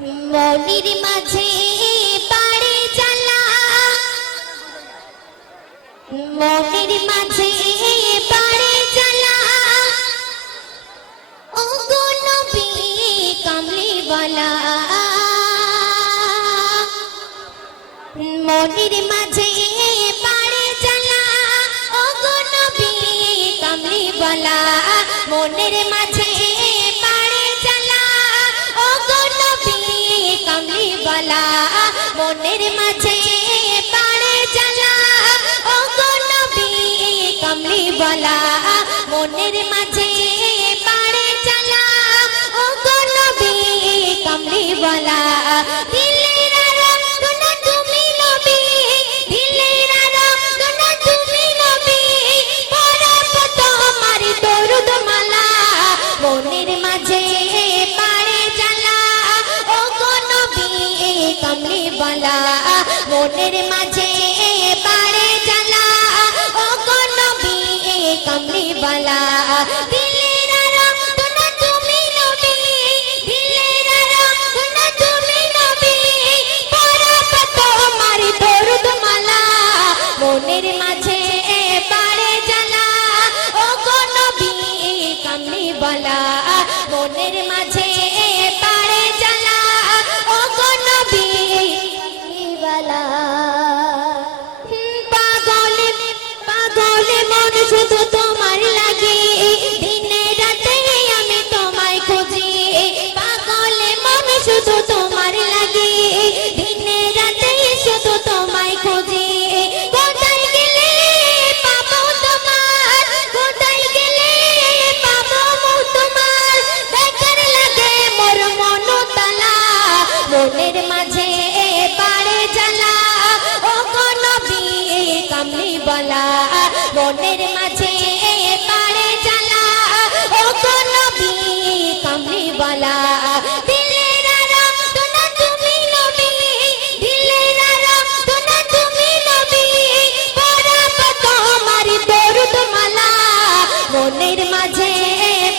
মনির মাঝে পাড়ে জ্বালা, মনির মাঝে পাড়ে জ্বালা, ও গো নবী কামলিওয়ালা। মনির মাঝে পাড়ে জ্বালা, ও গো নবী কামলিওয়ালা। মনের মাঝে পাড়ে জ্বালা, ও গো নবী কামলিওয়ালা। মনের মাঝে পাড়ে জ্বালা, ও গো নবী কামলিওয়ালা। মনের মাঝে পাড়ে জ্বালা, ও গো নবী কামলিওয়ালা। দিলের আরাধনা তুমি নবী, দিলের আরাধনা তুমি নবী, পড়ব তোমার দরুদ মালা। মনের মাঝে পাড়ে জ্বালা, ও গো নবী কামলিওয়ালা। মনের মাঝে পাড়ে জ্বালা, ও গো নবী কামলিওয়ালা। দিলের আরাধনা তুমি নবী, দিলের আরাধনা তুমি নবী, পড়ব তোমার দরুদ মালা। মনের মাঝে পাড়ে জ্বালা, ও গো নবী কামলিওয়ালা। মনের মাঝে পাড়ে জ্বালা, ও গো নবী কামলিওয়ালা। পাগলে পাগলে মন শুধু তোমার লাগে, দিনে রাতে আমি তোমায় খুঁজি। পাগলে মন শুধু তোমার লাগে, দিনে রাতে শুধু তোমায় খুঁজি। কোথায় গেলে পাবো তোমার, কোথায় গেলে পাবো তোমার, দেখার লাগে মোর মন তালা। মনের মাঝে পাড়ে জ্বালা, ও গো নবী কামলিওয়ালা। মনের মাঝে পাড়ে জ্বালা, ও গো নবী কামলিওয়ালা। দিলের আরাধনা তুমি নবী, দিলের আরাধনা তুমি নবী, পড়ব তোমার দরুদ মালা। মনের মাঝে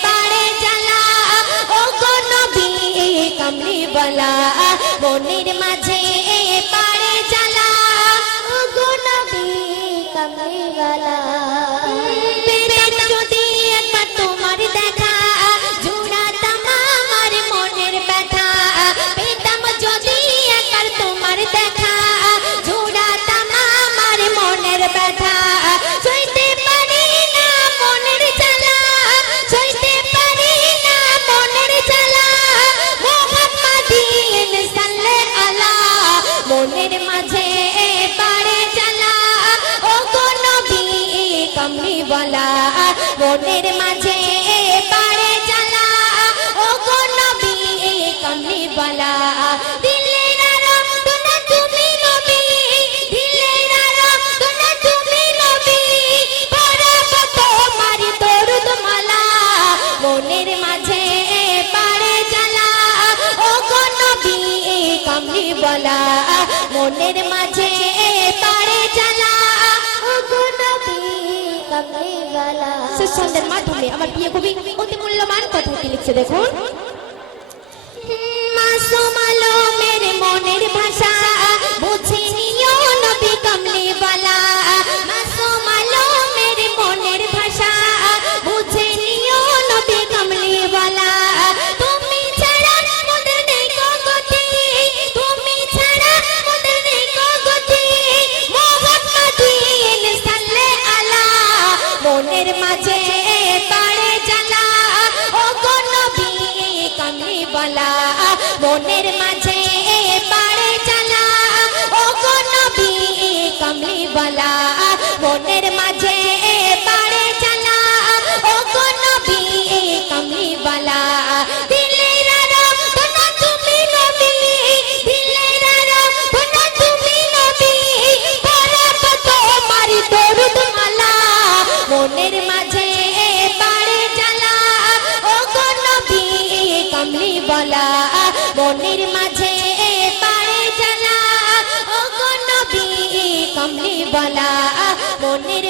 পাড়ে জ্বালা, ও গো নবী কামলিওয়ালা। মনের মাঝে পাড়ে জ্বালা, ও গো নবী কামলিওয়ালা। পেতাম যদি একবার তোমার দেখা, জুড়াতাম আমার মনের ব্যথা। পেতাম যদি একবার তোমার দেখা, জুড়াতাম আমার মনের ব্যথা। সইতে পারি না মনের জ্বালা, সইতে পারি না মনের জ্বালা। মুহাম্মাদিন সাল্লাল্লাহু আলা। মনের মাঝে পাড়ে জ্বালা, ও গো নবী কামলিওয়ালা। মনের মাঝে পাড়ে জ্বালা, ও গো নবী কামলিওয়ালা। দিলের আরাধনা তুমি নবী, দিলের আরাধনা তুমি নবী, পড়ব তোমার দরুদ মালা। মনের মাঝে পাড়ে জ্বালা, ও গো নবী কামলিওয়ালা। মনের মাঝে পাড়ে জ্বালা, ও গো নবী কামলিওয়ালা। সুসন্দের মাধ্যমে আমার প্রিয় কবি অতি মূল্যবান কথাটি লিখছে, দেখুন। মাসুম আলমের মনের ভাষা বুঝে নিও নবী কামলিওয়ালা। মাসুম আলমের মনের ভাষা বুঝে নিও নবী কামলিওয়ালা। তুমি ছাড়া মোদের নেই গতি, তুমি ছাড়া মোদের নেই গতি, মুহাম্মাদিন সাল্লাল্লাহু আলা। মনের মাঝে পাড়ে জ্বালা, ও গো নবী কামলিওয়ালা। মনের মাঝে পাড়ে জ্বালা, ও গো নবী কামলিওয়ালা। মনের মাঝে পাড়ে জ্বালা, ও গো নবী কামলিওয়ালা। দিলের আরাধনা তুমি নবী, দিলের আরাধনা তুমি নবী, পড়ব তোমার দরুদ মালা। মনের মাঝে পাড়ে জ্বালা, ও গো নবী কামলিওয়ালা। মনের মাঝে পাড়ে জ্বালা, ও গো নবী কামলিওয়ালা। মনের